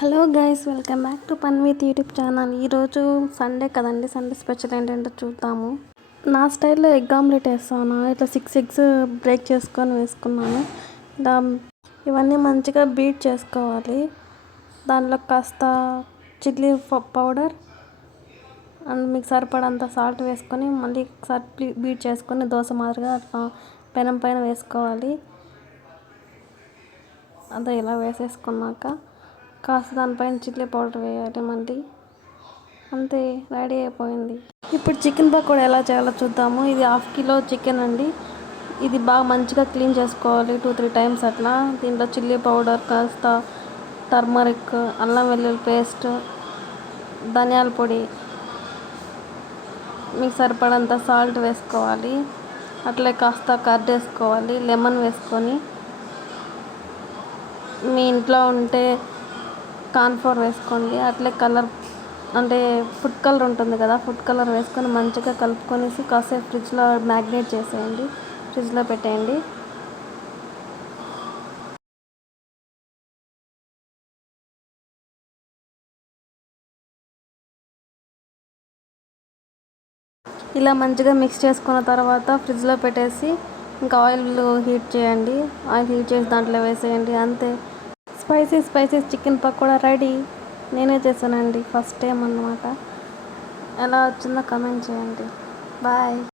Hello guys, welcome back to పన్ with YouTube channel. ఈరోజు Sunday కదండి. సండే స్పెషల్ ఏంటంటే చూద్దాము. నా స్టైల్లో ఎగ్ ఆమ్లెట్ వేస్తాను. ఇట్లా 6 ఎగ్స్ బ్రేక్ చేసుకొని వేసుకున్నాను. ఇలా ఇవన్నీ మంచిగా బీట్ చేసుకోవాలి. దానిలో కాస్త చిల్లీ పౌడర్ అండ్ మీకు సరిపడంత సాల్ట్ వేసుకొని మళ్ళీ ఒకసారి బీట్ చేసుకొని దోశ మాదిరిగా పెనం పైన వేసుకోవాలి. అదే ఇలా వేసేసుకున్నాక కాస్త దానిపైన చిల్లీ పౌడర్ వేయాలి. మళ్ళీ అంతే, రెడీ అయిపోయింది. ఇప్పుడు చికెన్ పకోడా ఎలా చేయాలో చూద్దాము. ఇది 1/2 కిలో చికెన్ అండి. ఇది బాగా మంచిగా క్లీన్ చేసుకోవాలి 2-3 టైమ్స్ అట్లా. దీంట్లో చిల్లీ పౌడర్, కాస్త టర్మరిక్, అల్లం వెల్లుల్లి పేస్ట్, ధనియాల పొడి, మీకు సరిపడంత సాల్ట్ వేసుకోవాలి. అట్లే కాస్త కర్డ్ వేసుకోవాలి. లెమన్ వేసుకొని, మీ ఇంట్లో ఉంటే కార్న్ఫ్లోర్ వేసుకోండి. అట్లే కలర్ అంటే ఫుడ్ కలర్ ఉంటుంది కదా, ఫుడ్ కలర్ వేసుకొని మంచిగా కలుపుకొనేసి కాసేపు ఫ్రిడ్జ్లో మ్యాగ్నేట్ చేసేయండి. ఫ్రిడ్జ్లో పెట్టేయండి. ఇలా మంచిగా మిక్స్ చేసుకున్న తర్వాత ఫ్రిడ్జ్లో పెట్టేసి ఇంకా ఆయిల్ హీట్ చేయండి. ఆయిల్ హీట్ చేసి దాంట్లో వేసేయండి. అంతే, స్పైసీ చికెన్ పకోడా రెడీ. నేనే చేశానండి, ఫస్ట్ టైం అన్నమాట. ఎలా వచ్చిందో కమెంట్ చేయండి. బాయ్.